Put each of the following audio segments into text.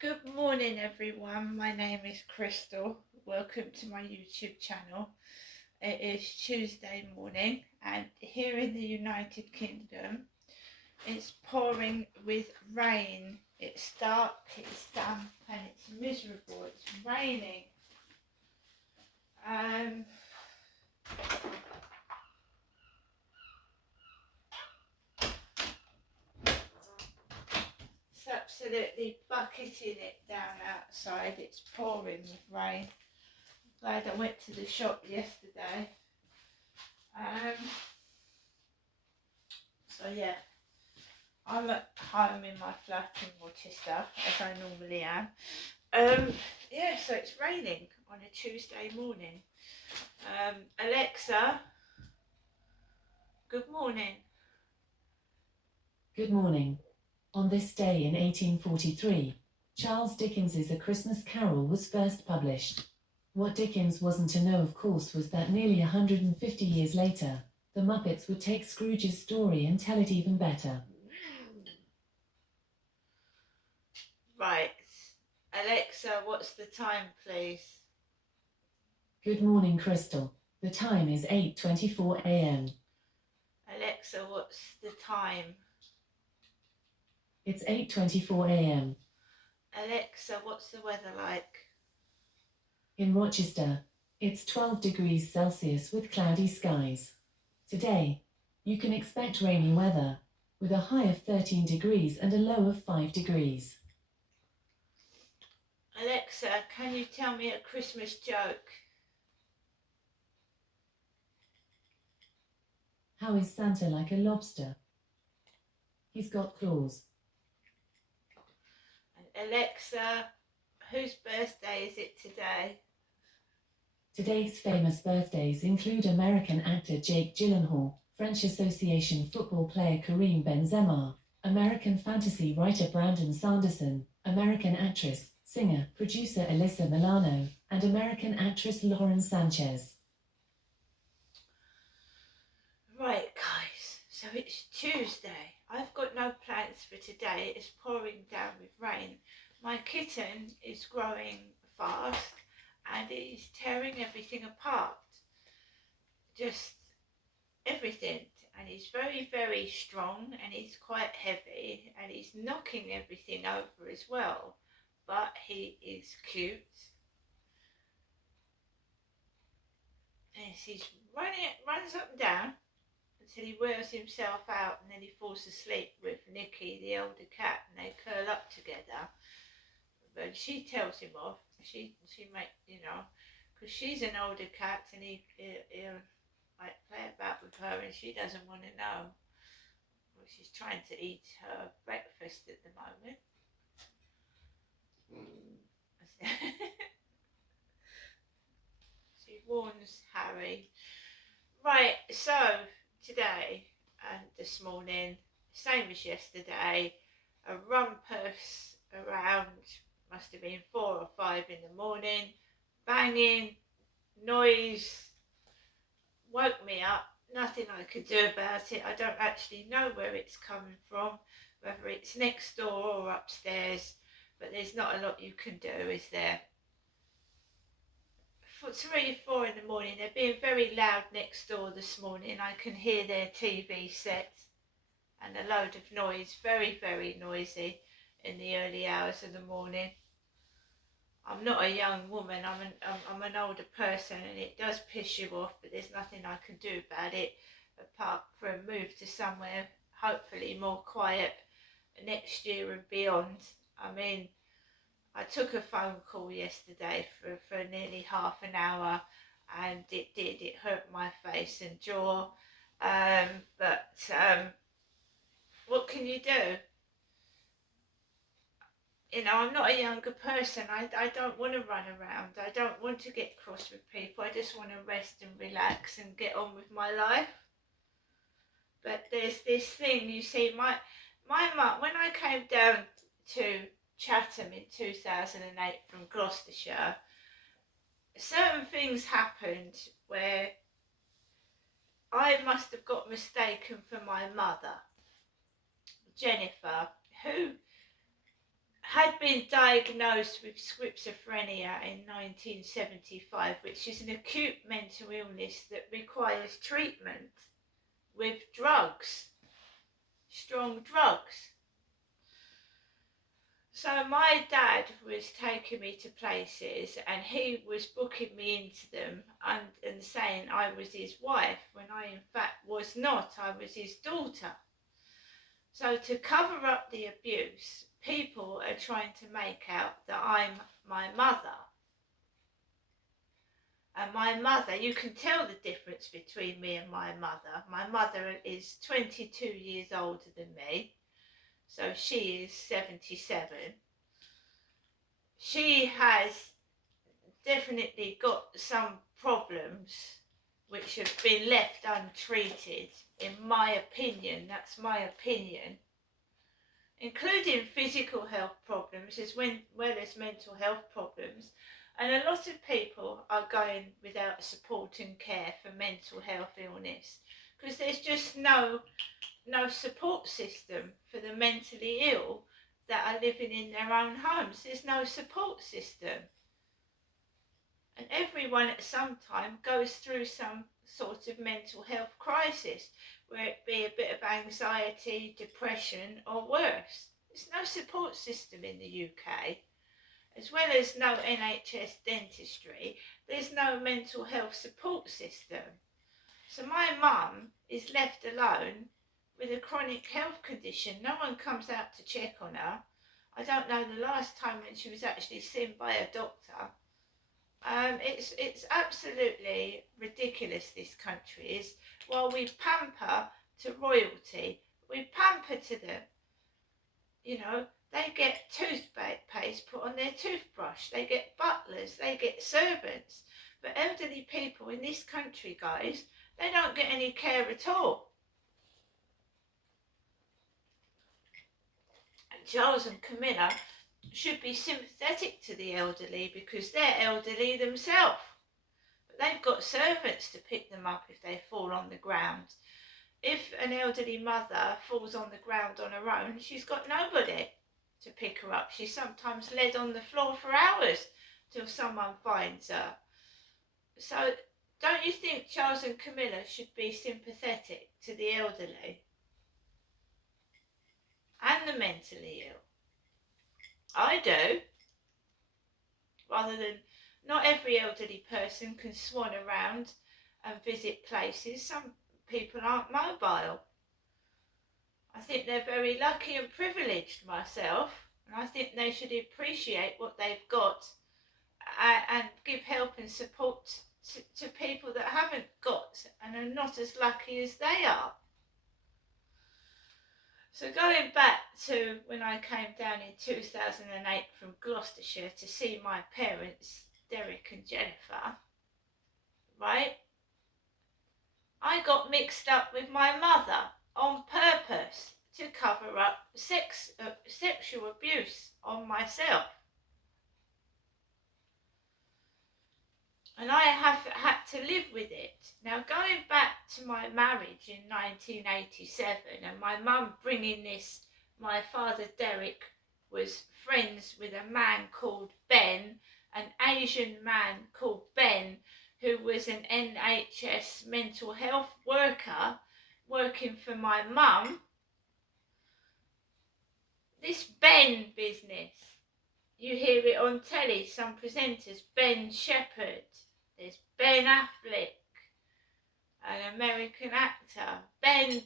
Good morning, everyone. My name is Crystal. Welcome to my YouTube channel. It is Tuesday morning, and here in the United Kingdom, it's pouring with rain. It's dark, it's damp, and it's miserable. It's raining. It's absolutely bucketing it down outside. It's pouring with rain. Glad I went to the shop yesterday. So yeah, I'm at home in my flat in Rochester, as I normally am. Yeah, so it's raining on a Tuesday morning. Alexa, good morning. Good morning. On this day in 1843, Charles Dickens's A Christmas Carol was first published. What Dickens wasn't to know, of course, was that nearly 150 years later, the Muppets would take Scrooge's story and tell it even better. Right. Alexa, what's the time, please? Good morning, Crystal. The time is 8:24 a.m. Alexa, what's the time? It's 8:24 a.m. Alexa, what's the weather like? In Rochester, it's 12 degrees Celsius with cloudy skies. Today, you can expect rainy weather, with a high of 13 degrees and a low of 5 degrees. Alexa, can you tell me a Christmas joke? How is Santa like a lobster? He's got claws. And Alexa, whose birthday is it today? Today's famous birthdays include American actor Jake Gyllenhaal, French Association football player Karim Benzema, American fantasy writer Brandon Sanderson, American actress, singer, producer Alyssa Milano, and American actress Lauren Sanchez. Right, guys, so it's Tuesday. I've got no plans for today. It's pouring down with rain. My kitten is growing fast and it is tearing everything apart. Just everything. And he's very, very strong and he's quite heavy and he's knocking everything over as well. But he is cute. Yes, he's runs up and down until he wears himself out and then he falls asleep with Nikki, the older cat, and they curl up together. But she tells him off. She make because she's an older cat and he'll like play about with her and she doesn't want to know. Well, she's trying to eat her breakfast at the moment. She warns Harry. Right, so today and this morning, same as yesterday, a rumpus around, must have been 4 or 5 in the morning, banging, noise, woke me up, nothing I could do about it. I don't actually know where it's coming from, whether it's next door or upstairs, but there's not a lot you can do, is there? For 3 or 4 in the morning, they're being very loud next door this morning. I can hear their TV set and a load of noise, very, very noisy in the early hours of the morning. I'm not a young woman, I'm an older person and it does piss you off, but there's nothing I can do about it apart from move to somewhere hopefully more quiet next year and beyond. I mean, I took a phone call yesterday for nearly half an hour and it hurt my face and jaw. But what can you do? You know, I'm not a younger person. I don't want to run around. I don't want to get cross with people. I just want to rest and relax and get on with my life. But there's this thing, you see, my mum, when I came down to Chatham in 2008 from Gloucestershire, certain things happened where I must have got mistaken for my mother, Jennifer, who had been diagnosed with schizophrenia in 1975, which is an acute mental illness that requires treatment with drugs, strong drugs. So my dad was taking me to places and he was booking me into them and saying I was his wife when I in fact was not. I was his daughter. So to cover up the abuse, people are trying to make out that I'm my mother. And my mother, you can tell the difference between me and my mother. My mother is 22 years older than me, so she is 77. She has definitely got some problems which have been left untreated, in my opinion. That's my opinion, including physical health problems as well as mental health problems. And a lot of people are going without support and care for mental health illness because there's just no support system for the mentally ill that are living in their own homes. There's no support system. And everyone at some time goes through some sort of mental health crisis, where it be a bit of anxiety, depression, or worse. There's no support system in the UK. As well as no NHS dentistry, there's no mental health support system. So my mum is left alone with a chronic health condition. No one comes out to check on her. I don't know the last time when she was actually seen by a doctor. It's absolutely ridiculous, this country is. While we pamper to royalty, we pamper to them. You know, they get toothpaste put on their toothbrush, they get butlers, they get servants. But elderly people in this country, guys, they don't get any care at all. And Charles and Camilla should be sympathetic to the elderly because they're elderly themselves. But they've got servants to pick them up if they fall on the ground. If an elderly mother falls on the ground on her own, she's got nobody to pick her up. She's sometimes led on the floor for hours till someone finds her. So don't you think Charles and Camilla should be sympathetic to the elderly and the mentally ill? I do. Rather than, not every elderly person can swan around and visit places. Some people aren't mobile. I think they're very lucky and privileged myself, and I think they should appreciate what they've got and give help and support to people that haven't got and are not as lucky as they are. So going back to when I came down in 2008 from Gloucestershire to see my parents, Derek and Jennifer, right? I got mixed up with my mother on purpose to cover up sexual abuse on myself. And I have had to live with it. Now, going back to my marriage in 1987 and my mum bringing this, my father Derek was friends with a man called Ben, an Asian man called Ben, who was an NHS mental health worker working for my mum. This Ben business, you hear it on telly, some presenters, Ben Shepherd, there's Ben Affleck, an American actor, Ben.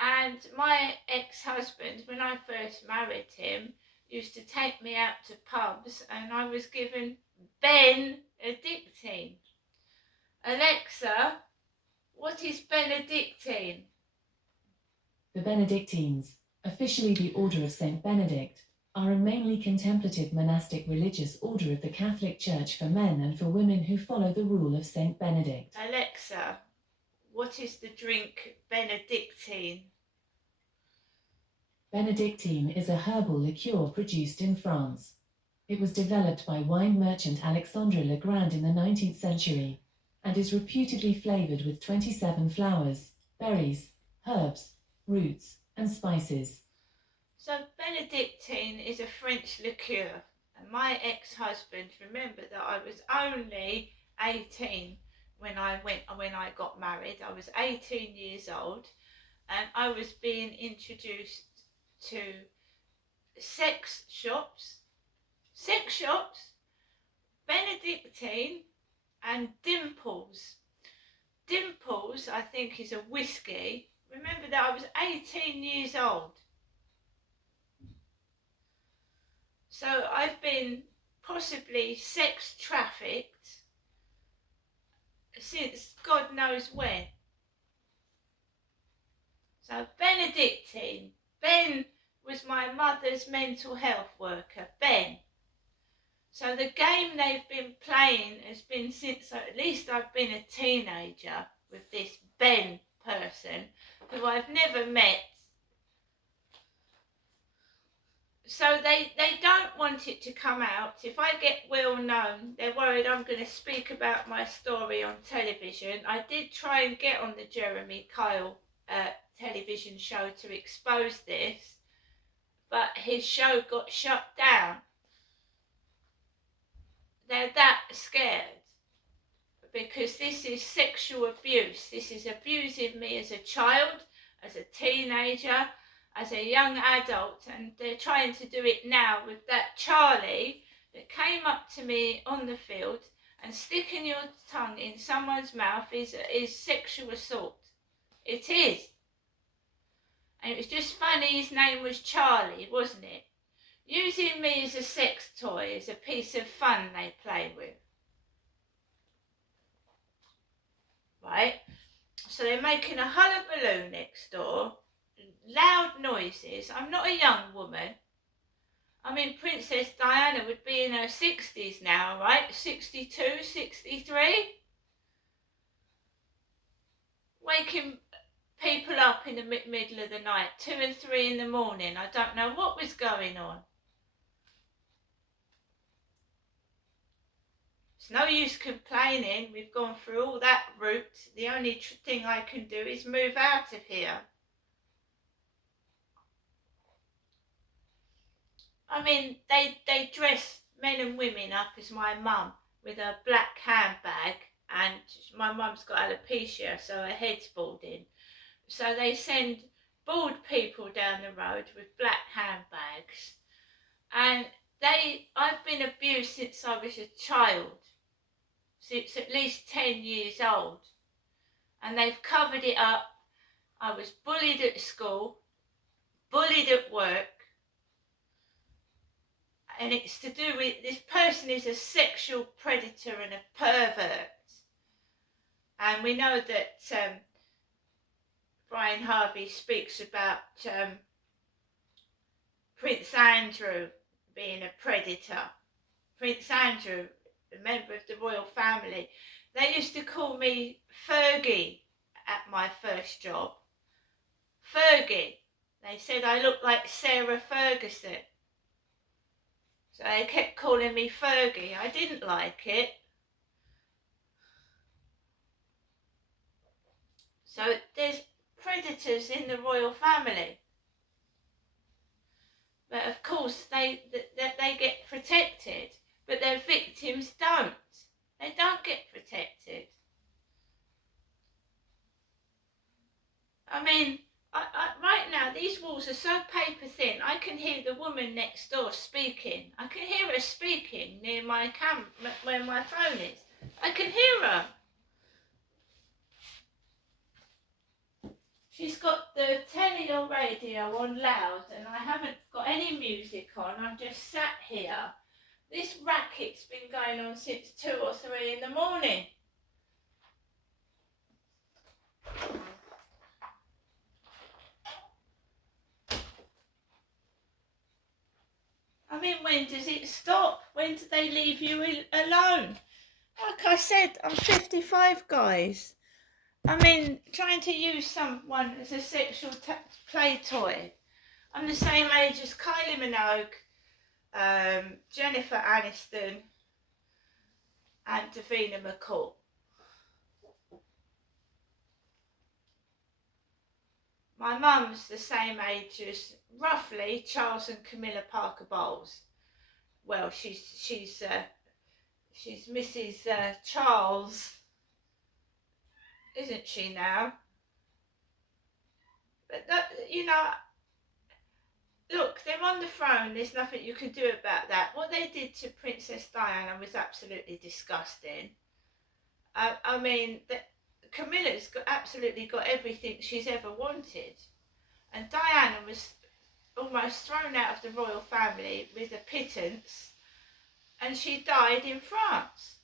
And my ex-husband, when I first married him, used to take me out to pubs and I was given Benedictine. Alexa, what is Benedictine? The Benedictines, officially the Order of Saint Benedict, are a mainly contemplative monastic religious order of the Catholic Church for men and for women who follow the rule of Saint Benedict. Alexa, what is the drink Benedictine? Benedictine is a herbal liqueur produced in France. It was developed by wine merchant Alexandre Legrand in the 19th century and is reputedly flavored with 27 flowers, berries, herbs, roots, and spices. So Benedictine is a French liqueur, and my ex-husband, remember that I was only 18 when I got married. I was 18 years old, and I was being introduced to sex shops, Benedictine, and Dimples. Dimples, I think, is a whiskey. Remember that I was 18 years old. So I've been possibly sex trafficked since God knows when. So Benedictine, Ben was my mother's mental health worker, Ben. So the game they've been playing has been since at least I've been a teenager with this Ben person who I've never met. So they don't want it to come out. If I get well known, they're worried I'm going to speak about my story on television. I did try and get on the Jeremy Kyle television show to expose this, but his show got shut down. They're that scared because this is sexual abuse. This is abusing me as a child, as a teenager, as a young adult, and they're trying to do it now with that Charlie that came up to me on the field, and sticking your tongue in someone's mouth is sexual assault. It is. And it was just funny his name was Charlie, wasn't it? Using me as a sex toy is a piece of fun they play with. Right? So they're making a hullabaloo next door, loud noises. I'm not a young woman. I mean, Princess Diana would be in her 60s now, right? 62, 63? Waking people up in the middle of the night, 2 and 3 in the morning. I don't know what was going on. It's no use complaining. We've gone through all that route. The only thing I can do is move out of here. I mean, they dress men and women up as my mum with a black handbag, and my mum's got alopecia, so her head's balding. So they send bald people down the road with black handbags, and I've been abused since I was a child, since at least 10 years old, and they've covered it up. I was bullied at school, bullied at work, and it's to do with this person is a sexual predator and a pervert. And we know that Brian Harvey speaks about Prince Andrew being a predator. Prince Andrew, a member of the royal family, they used to call me Fergie at my first job. Fergie. They said I looked like Sarah Ferguson. So they kept calling me Fergie. I didn't like it. So there's predators in the royal family. But of course they get protected, but their victims don't. They don't get protected. I mean, right now these walls are so paper thin. I can hear the woman next door speaking. I can hear her speaking near my where my phone is. I can hear her. She's got the telly or radio on loud, and I haven't got any music on. I'm just sat here. This racket's been going on since 2 or 3 in the morning. I mean, when does it stop? When do they leave you alone? Like I said, I'm 55, guys. I mean, trying to use someone as a sexual play toy. I'm the same age as Kylie Minogue, Jennifer Aniston, and Davina McCall. My mum's the same age as roughly Charles and Camilla Parker Bowles. Well, she's Mrs. Charles, isn't she now? But that, look, they're on the throne. There's nothing you can do about that. What they did to Princess Diana was absolutely disgusting. I mean, Camilla's absolutely got everything she's ever wanted, and Diana was almost thrown out of the royal family with a pittance, and she died in France.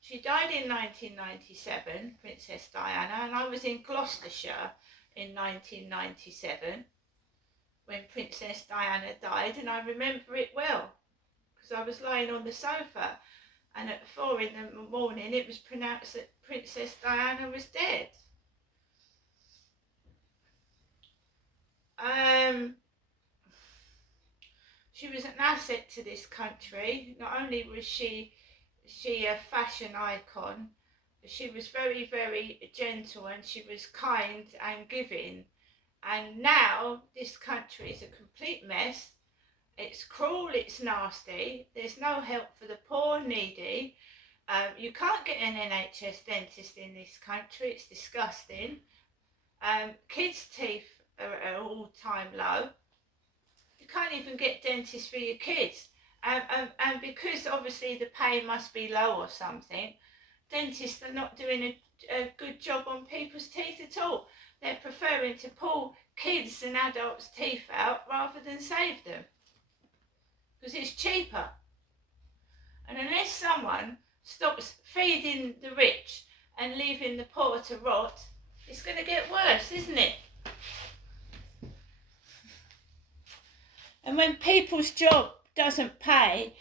She died in 1997, Princess Diana, and I was in Gloucestershire in 1997 when Princess Diana died, and I remember it well because I was lying on the sofa, and at 4 in the morning it was pronounced that Princess Diana was dead. She was an asset to this country. Not only was she a fashion icon, she was very, very gentle, and she was kind and giving. And now this country is a complete mess. It's cruel, it's nasty, there's no help for the poor, needy. You can't get an NHS dentist in this country, it's disgusting. Kids' teeth are all-time low. You can't even get dentists for your kids. And because obviously the pay must be low or something, dentists are not doing a good job on people's teeth at all. They're preferring to pull kids' and adults' teeth out rather than save them, because it's cheaper. And unless someone stops feeding the rich and leaving the poor to rot, it's going to get worse, isn't it? And when people's job doesn't pay,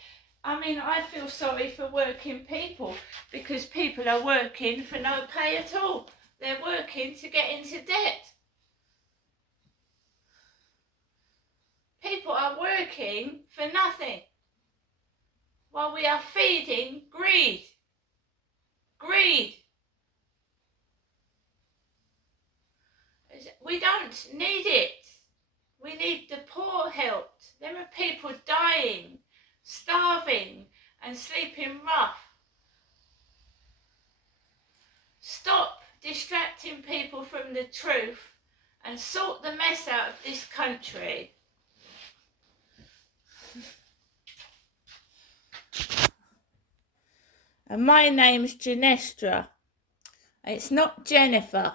I mean, I feel sorry for working people, because people are working for no pay at all. They're working to get into debt. People are working for nothing while we are feeding greed. Greed. We don't need it. We need the poor helped. There are people dying, starving, and sleeping rough. Stop distracting people from the truth and sort the mess out of this country. And my name's Genestra. It's not Jennifer.